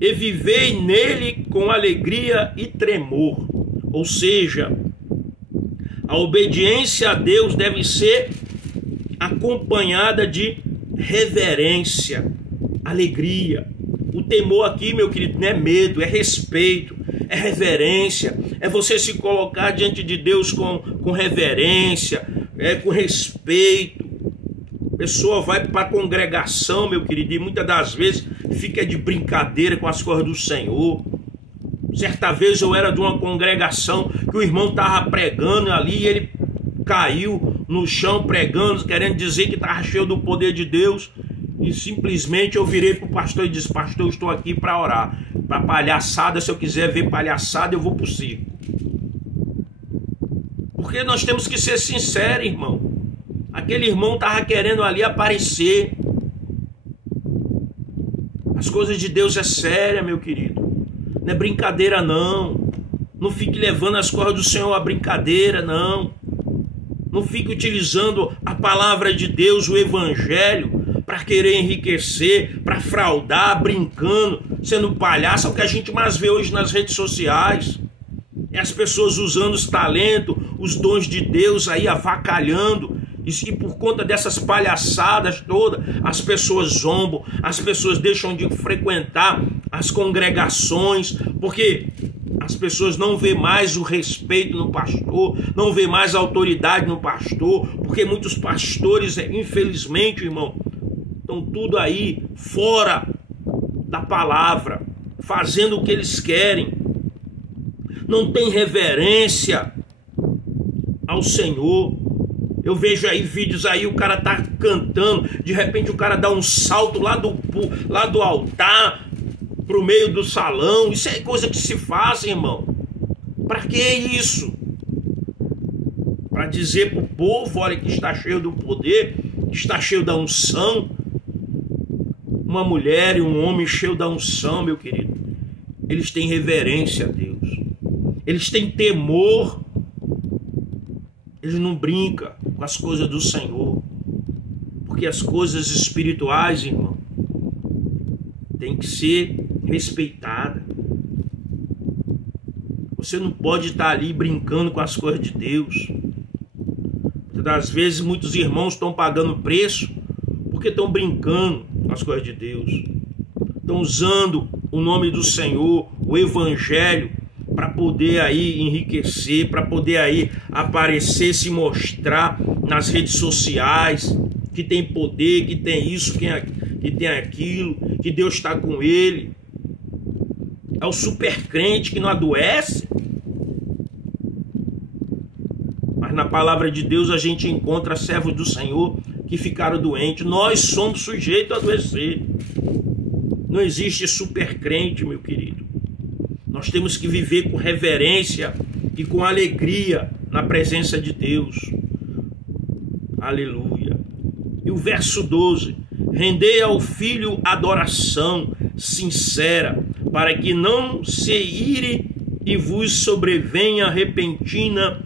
e vivei nele com alegria e tremor. Ou seja, a obediência a Deus deve ser acompanhada de reverência, alegria. O temor aqui, meu querido, não é medo, é respeito, é reverência, é você se colocar diante de Deus com reverência, com respeito. A pessoa vai para a congregação, meu querido, e muitas das vezes fica de brincadeira com as coisas do Senhor. Certa vez eu era de uma congregação que o irmão estava pregando ali e ele caiu no chão pregando, querendo dizer que estava cheio do poder de Deus. E simplesmente eu virei para o pastor e disse: pastor, eu estou aqui para orar. Para palhaçada, se eu quiser ver palhaçada, eu vou para o circo. Porque nós temos que ser sinceros, irmão. Aquele irmão estava querendo ali aparecer. As coisas de Deus é séria, meu querido. Não é brincadeira, não. Não fique levando as coisas do Senhor a brincadeira, não. Não fique utilizando a palavra de Deus, o evangelho, para querer enriquecer, para fraudar, brincando, sendo palhaço. É o que a gente mais vê hoje nas redes sociais. É as pessoas usando os talentos, os dons de Deus aí, avacalhando. E por conta dessas palhaçadas todas, as pessoas zombam, as pessoas deixam de frequentar as congregações, porque as pessoas não vê mais o respeito no pastor, não vê mais a autoridade no pastor, porque muitos pastores, infelizmente, irmão, estão tudo aí fora da palavra, fazendo o que eles querem, não tem reverência ao Senhor. Eu vejo aí vídeos aí, o cara tá cantando, de repente o cara dá um salto lá do altar, para o meio do salão. Isso é coisa que se faz, irmão. Para que isso? Para dizer para o povo, olha, que está cheio do poder, que está cheio da unção. Uma mulher e um homem cheio da unção, meu querido, eles têm reverência a Deus. Eles têm temor. Eles não brincam com as coisas do Senhor. Porque as coisas espirituais, irmão, tem que ser respeitadas. Você não pode estar ali brincando com as coisas de Deus. Às vezes muitos irmãos estão pagando preço porque estão brincando com as coisas de Deus. Estão usando o nome do Senhor, o Evangelho, para poder aí enriquecer, para poder aí aparecer, se mostrar nas redes sociais, que tem poder, que tem isso, que tem aquilo, que Deus está com ele. É o super crente que não adoece. Mas na palavra de Deus a gente encontra servos do Senhor que ficaram doentes. Nós somos sujeitos a adoecer. Não existe super crente, meu querido. Nós temos que viver com reverência e com alegria na presença de Deus. Aleluia. E o verso 12. Rendei ao Filho adoração sincera, para que não se ire e vos sobrevenha repentina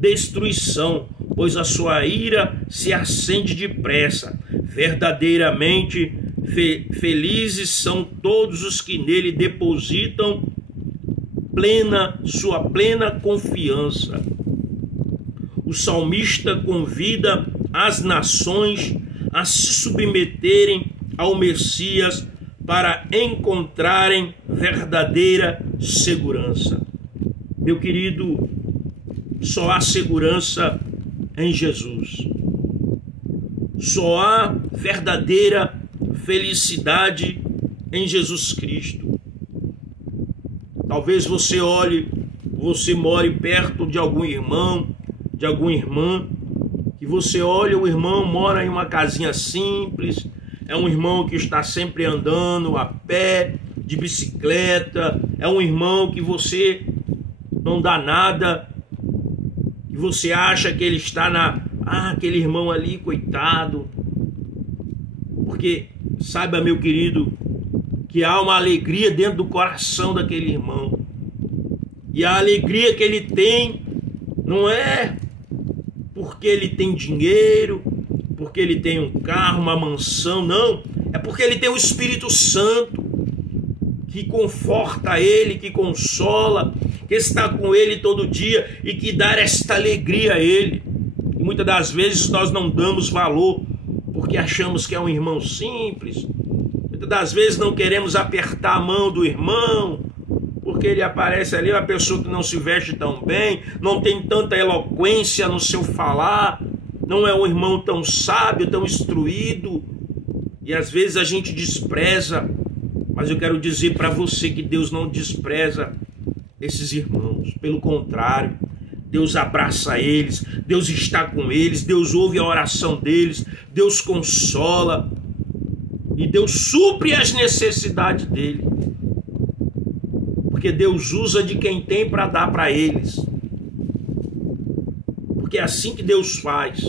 destruição, pois a sua ira se acende depressa. Verdadeiramente felizes são todos os que nele depositam sua plena confiança. O salmista convida as nações a se submeterem ao Messias para encontrarem verdadeira segurança. Meu querido, só há segurança em Jesus. Só há verdadeira felicidade em Jesus Cristo. Talvez você more perto de algum irmão, de alguma irmã, que você olha, o irmão mora em uma casinha simples, é um irmão que está sempre andando a pé, de bicicleta, é um irmão que você não dá nada, que você acha que ele está aquele irmão ali, coitado. Porque saiba, meu querido, que há uma alegria dentro do coração daquele irmão. E a alegria que ele tem não é porque ele tem dinheiro, porque ele tem um carro, uma mansão, não. É porque ele tem o Espírito Santo que conforta ele, que consola, que está com ele todo dia e que dá esta alegria a ele. E muitas das vezes nós não damos valor porque achamos que é um irmão simples. Muitas das vezes não queremos apertar a mão do irmão porque ele aparece ali, uma pessoa que não se veste tão bem, não tem tanta eloquência no seu falar, não é um irmão tão sábio, tão instruído, e às vezes a gente despreza. Mas eu quero dizer para você que Deus não despreza esses irmãos, pelo contrário, Deus abraça eles, Deus está com eles, Deus ouve a oração deles, Deus consola e Deus supre as necessidades dele. Porque Deus usa de quem tem para dar para eles. Porque é assim que Deus faz.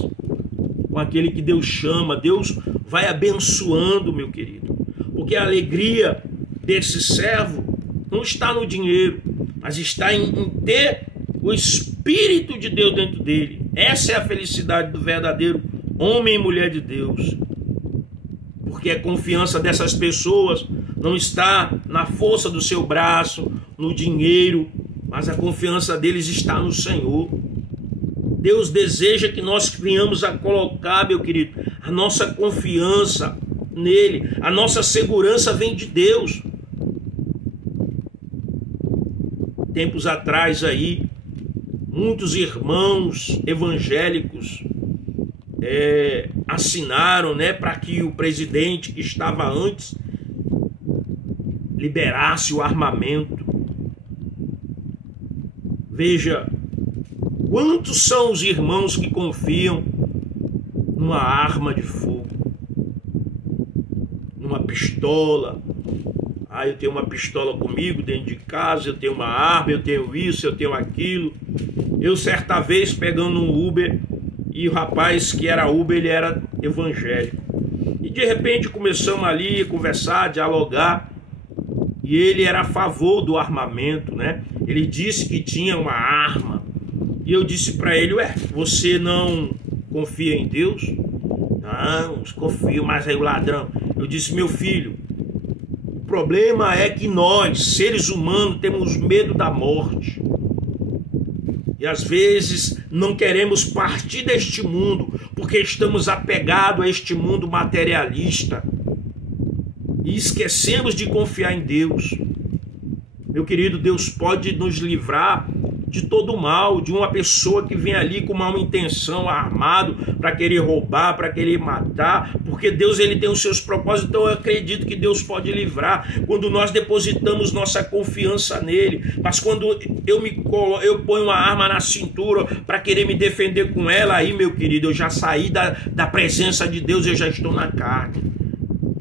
Com aquele que Deus chama, Deus vai abençoando, meu querido. Porque a alegria desse servo não está no dinheiro, mas está em ter o Espírito de Deus dentro dele. Essa é a felicidade do verdadeiro homem e mulher de Deus. Porque a confiança dessas pessoas não está na força do seu braço, no dinheiro, mas a confiança deles está no Senhor. Deus deseja que nós venhamos a colocar, meu querido, a nossa confiança nele. A nossa segurança vem de Deus. Tempos atrás aí, muitos irmãos evangélicos assinaram, para que o presidente que estava antes liberasse o armamento. Veja, quantos são os irmãos que confiam numa arma de fogo, numa pistola, eu tenho uma pistola comigo dentro de casa, eu tenho uma arma, eu tenho isso, eu tenho aquilo. Eu certa vez pegando um Uber, e o rapaz que era Uber, ele era evangélico. E de repente começamos ali a conversar, dialogar, e ele era a favor do armamento, né? Ele disse que tinha uma arma, e eu disse para ele, você não confia em Deus? Não, confio, mas aí o ladrão. Eu disse, meu filho, o problema é que nós, seres humanos, temos medo da morte. E às vezes não queremos partir deste mundo, porque estamos apegados a este mundo materialista. E esquecemos de confiar em Deus. Meu querido, Deus pode nos livrar de todo mal, de uma pessoa que vem ali com uma intenção, armado, para querer roubar, para querer matar, porque Deus ele tem os seus propósitos, então eu acredito que Deus pode livrar, quando nós depositamos nossa confiança nele. Mas quando eu ponho uma arma na cintura para querer me defender com ela, aí, meu querido, eu já saí da presença de Deus, eu já estou na carne.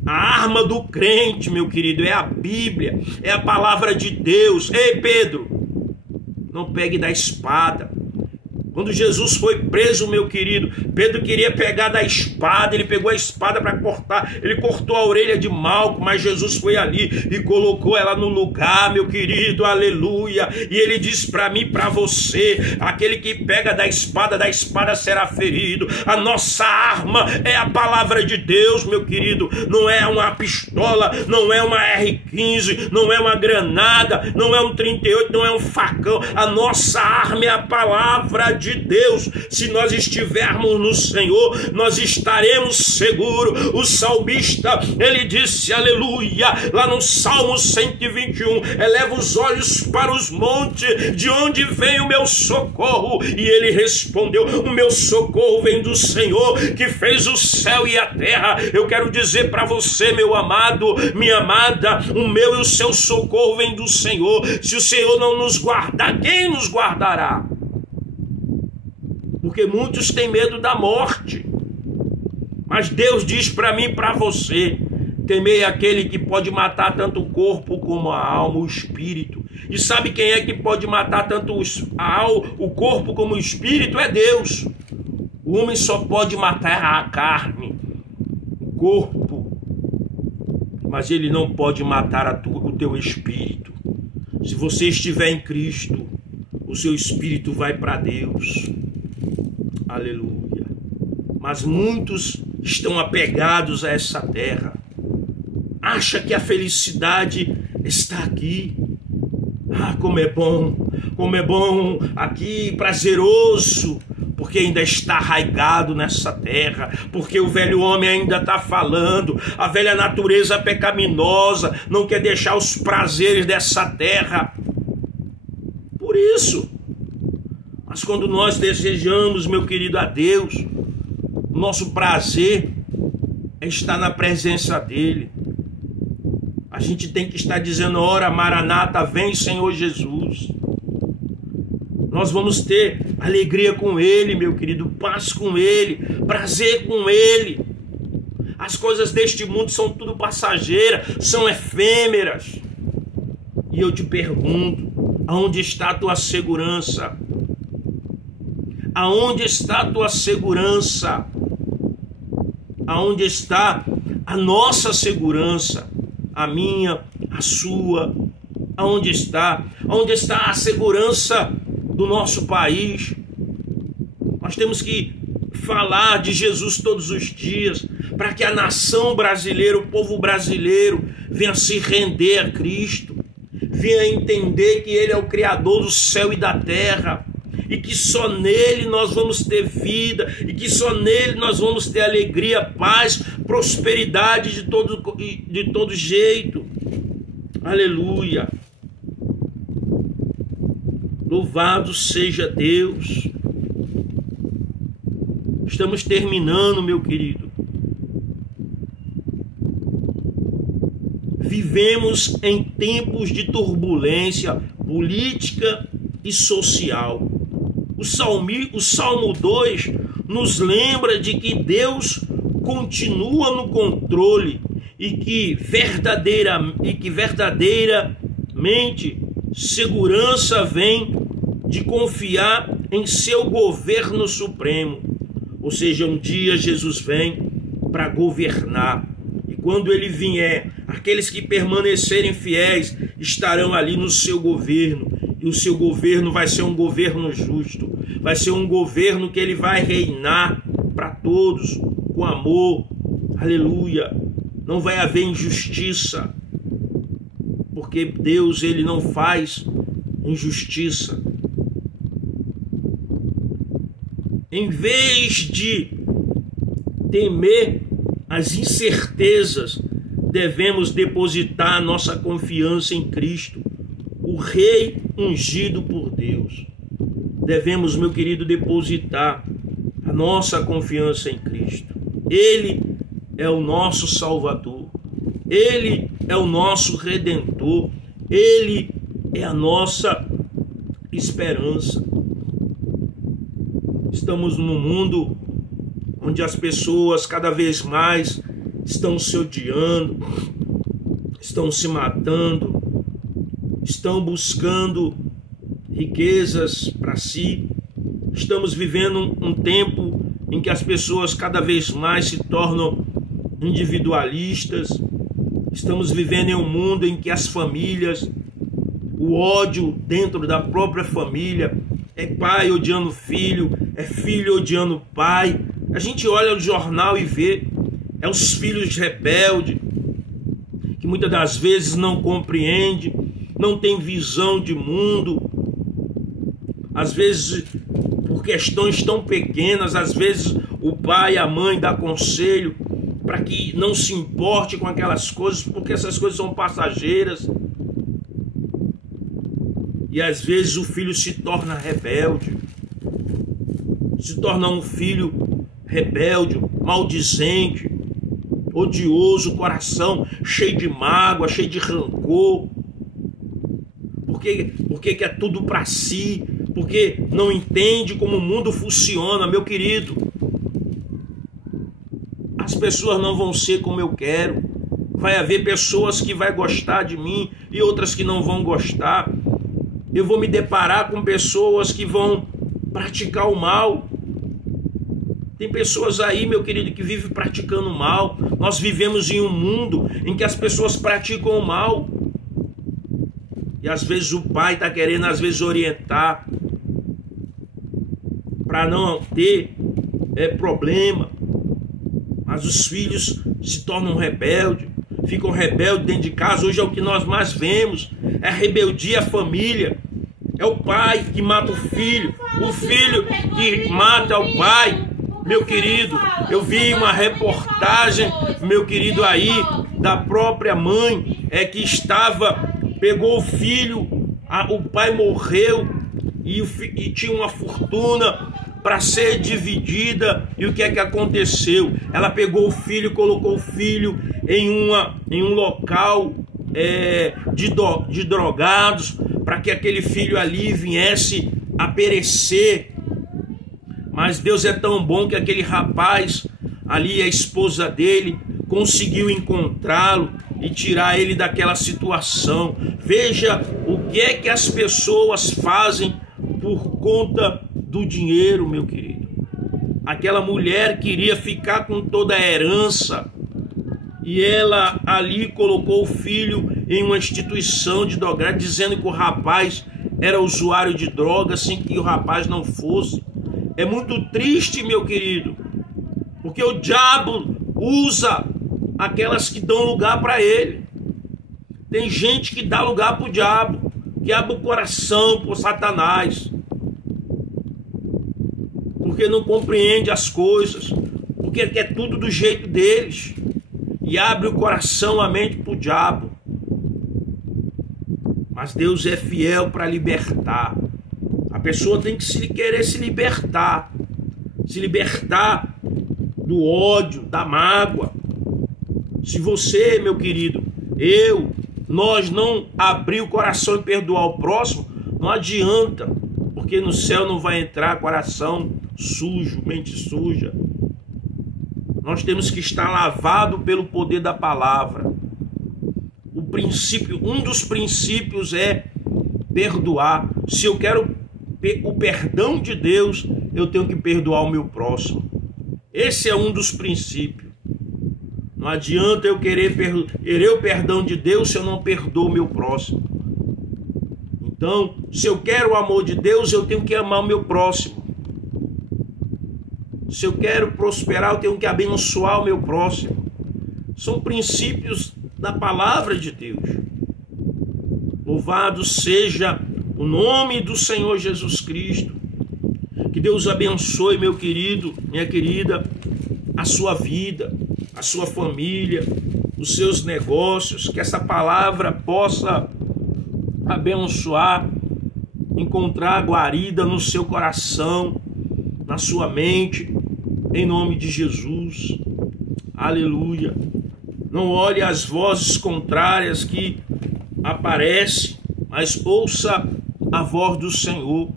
A arma do crente, meu querido, é a Bíblia, é a palavra de Deus. Ei, Pedro, não pegue da espada. Quando Jesus foi preso, meu querido, Pedro queria pegar da espada, ele pegou a espada para cortar, ele cortou a orelha de Malco, mas Jesus foi ali e colocou ela no lugar, meu querido, aleluia. E ele diz para mim, para você, aquele que pega da espada será ferido. A nossa arma é a palavra de Deus, meu querido, não é uma pistola, não é uma R15, não é uma granada, não é um 38, não é um facão. A nossa arma é a palavra de Deus. Se nós estivermos no Senhor, nós estaremos seguros. O salmista, ele disse, aleluia, lá no Salmo 121, eleva os olhos para os montes, de onde vem o meu socorro? E ele respondeu, o meu socorro vem do Senhor, que fez o céu e a terra. Eu quero dizer para você, meu amado, minha amada, o meu e o seu socorro vem do Senhor. Se o Senhor não nos guardar, quem nos guardará? Porque muitos têm medo da morte. Mas Deus diz para mim e para você, temei aquele que pode matar tanto o corpo como a alma, o espírito. E sabe quem é que pode matar tanto o corpo como o espírito? É Deus. O homem só pode matar a carne, o corpo, mas ele não pode matar o teu espírito. Se você estiver em Cristo, o seu espírito vai para Deus. Aleluia. Mas muitos estão apegados a essa terra. Acha que a felicidade está aqui. Como é bom aqui, prazeroso, porque ainda está arraigado nessa terra, porque o velho homem ainda está falando, a velha natureza pecaminosa não quer deixar os prazeres dessa terra. Por isso, mas quando nós desejamos, meu querido, a Deus, o nosso prazer é estar na presença dele. A gente tem que estar dizendo, ora, Maranata, vem Senhor Jesus. Nós vamos ter alegria com ele, meu querido, paz com ele, prazer com ele. As coisas deste mundo são tudo passageiras, são efêmeras. E eu te pergunto, aonde está a tua segurança? Aonde está a tua segurança? Aonde está a nossa segurança? A minha, a sua? Aonde está? Aonde está a segurança do nosso país? Nós temos que falar de Jesus todos os dias, para que a nação brasileira, o povo brasileiro, venha se render a Cristo, venha entender que Ele é o Criador do céu e da terra, e que só nele nós vamos ter vida, e que só nele nós vamos ter alegria, paz, prosperidade de todo jeito. Aleluia. Louvado seja Deus. Estamos terminando, meu querido. Vivemos em tempos de turbulência política e social. O Salmo 2 nos lembra de que Deus continua no controle e que verdadeiramente segurança vem de confiar em seu governo supremo. Ou seja, um dia Jesus vem para governar. E quando ele vier, aqueles que permanecerem fiéis estarão ali no seu governo. E o seu governo vai ser um governo justo. Vai ser um governo que ele vai reinar para todos com amor. Aleluia. Não vai haver injustiça. Porque Deus, ele não faz injustiça. Em vez de temer as incertezas, devemos depositar a nossa confiança em Cristo, o Rei ungido por Deus. Devemos, meu querido, depositar a nossa confiança em Cristo. Ele é o nosso Salvador. Ele é o nosso Redentor. Ele é a nossa esperança. Estamos num mundo onde as pessoas cada vez mais estão se odiando, estão se matando, estão buscando riquezas para si. Estamos vivendo um tempo em que as pessoas cada vez mais se tornam individualistas. Estamos vivendo em um mundo em que as famílias, o ódio dentro da própria família, é pai odiando filho, é filho odiando pai. A gente olha o jornal e vê, é os filhos rebeldes, que muitas das vezes não compreende, não tem visão de mundo. Às vezes, por questões tão pequenas, às vezes o pai e a mãe dão conselho para que não se importe com aquelas coisas, porque essas coisas são passageiras. E às vezes o filho se torna rebelde, se torna um filho rebelde, maldizente, odioso, coração cheio de mágoa, cheio de rancor, porque quer tudo para si, porque não entende como o mundo funciona, meu querido. As pessoas não vão ser como eu quero. Vai haver pessoas que vão gostar de mim e outras que não vão gostar. Eu vou me deparar com pessoas que vão praticar o mal. Tem pessoas aí, meu querido, que vivem praticando o mal. Nós vivemos em um mundo em que as pessoas praticam o mal. E às vezes o pai está querendo, às vezes, orientar para não ter problema. Mas os filhos se tornam rebeldes, ficam rebeldes dentro de casa. Hoje é o que nós mais vemos, é a rebeldia à família. É o pai que mata o filho que mata o pai. Meu querido, eu vi uma reportagem, meu querido, aí, da própria mãe, que pegou o filho, o pai morreu e tinha uma fortuna para ser dividida. E o que é que aconteceu? Ela pegou o filho, colocou o filho em um local de drogados, para que aquele filho ali viesse a perecer. Mas Deus é tão bom que aquele rapaz ali, a esposa dele, conseguiu encontrá-lo e tirar ele daquela situação. Veja o que é que as pessoas fazem por conta do dinheiro, meu querido. Aquela mulher queria ficar com toda a herança e ela ali colocou o filho em uma instituição de droga, dizendo que o rapaz era usuário de drogas, sem que o rapaz não fosse. É muito triste, meu querido, porque o diabo usa aquelas que dão lugar para ele. Tem gente que dá lugar para o diabo, que abre o coração para Satanás, porque não compreende as coisas, porque quer tudo do jeito deles, e abre o coração, a mente para o diabo. Mas Deus é fiel para libertar. A pessoa tem que querer se libertar do ódio, da mágoa. Se você, meu querido, nós não abrir o coração e perdoar o próximo, não adianta, porque no céu não vai entrar coração sujo, mente suja. Nós temos que estar lavado pelo poder da palavra. O princípio, um dos princípios é perdoar. Se eu quero o perdão de Deus, eu tenho que perdoar o meu próximo. Esse é um dos princípios. Não adianta eu querer o perdão de Deus se eu não perdoo o meu próximo. Então, se eu quero o amor de Deus, eu tenho que amar o meu próximo. Se eu quero prosperar, eu tenho que abençoar o meu próximo. São princípios da palavra de Deus. Louvado seja o nome do Senhor Jesus Cristo. Que Deus abençoe, meu querido, minha querida, a sua vida, a sua família, os seus negócios. Que essa palavra possa abençoar, encontrar guarida no seu coração, na sua mente, em nome de Jesus. Aleluia. Não olhe as vozes contrárias que aparecem, mas ouça a voz do Senhor.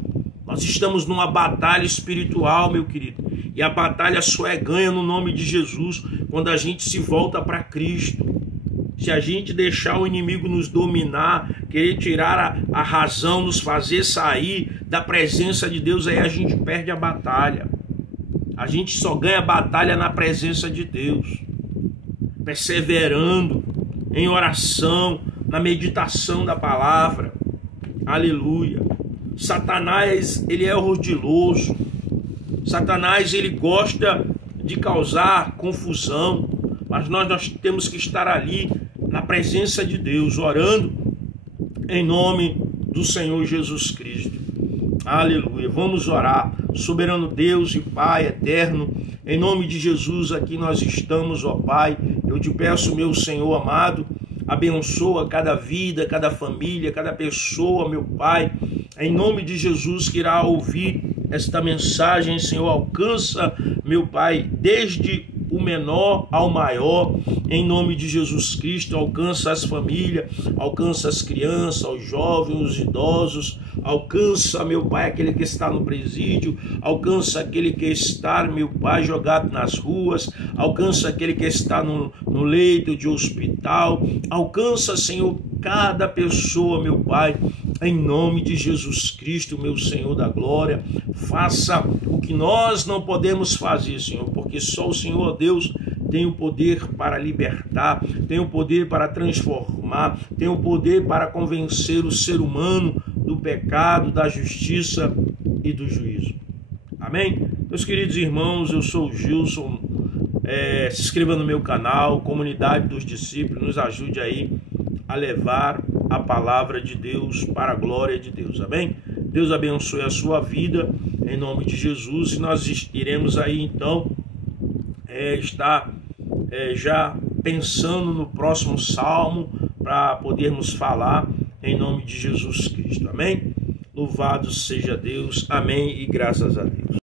Nós estamos numa batalha espiritual, meu querido, e a batalha só é ganha no nome de Jesus quando a gente se volta para Cristo. Se a gente deixar o inimigo nos dominar, querer tirar a razão, nos fazer sair da presença de Deus, aí a gente perde a batalha. A gente só ganha a batalha na presença de Deus, perseverando em oração, na meditação da palavra. Aleluia. Satanás, ele é ordiloso. Satanás, ele gosta de causar confusão, mas nós temos que estar ali na presença de Deus, orando em nome do Senhor Jesus Cristo. Aleluia. Vamos orar. Soberano Deus e Pai eterno, em nome de Jesus, aqui nós estamos, ó Pai. Eu te peço, meu Senhor amado, abençoa cada vida, cada família, cada pessoa, meu Pai. Em nome de Jesus, que irá ouvir esta mensagem, Senhor, alcança, meu Pai, desde o menor ao maior, em nome de Jesus Cristo, alcança as famílias, alcança as crianças, os jovens, os idosos, alcança, meu Pai, aquele que está no presídio, alcança aquele que está, meu Pai, jogado nas ruas, alcança aquele que está no leito de hospital, alcança, Senhor, cada pessoa, meu Pai, em nome de Jesus Cristo, meu Senhor da glória. Faça o que nós não podemos fazer, Senhor, porque só o Senhor Deus tem o poder para libertar, tem o poder para transformar, tem o poder para convencer o ser humano do pecado, da justiça e do juízo. Amém? Meus queridos irmãos, eu sou o Gilson. Se inscreva no meu canal, Comunidade dos Discípulos, nos ajude aí a levar a palavra de Deus para a glória de Deus. Amém? Deus abençoe a sua vida em nome de Jesus, e nós iremos aí então estar já pensando no próximo salmo para podermos falar em nome de Jesus Cristo. Amém? Louvado seja Deus. Amém e graças a Deus.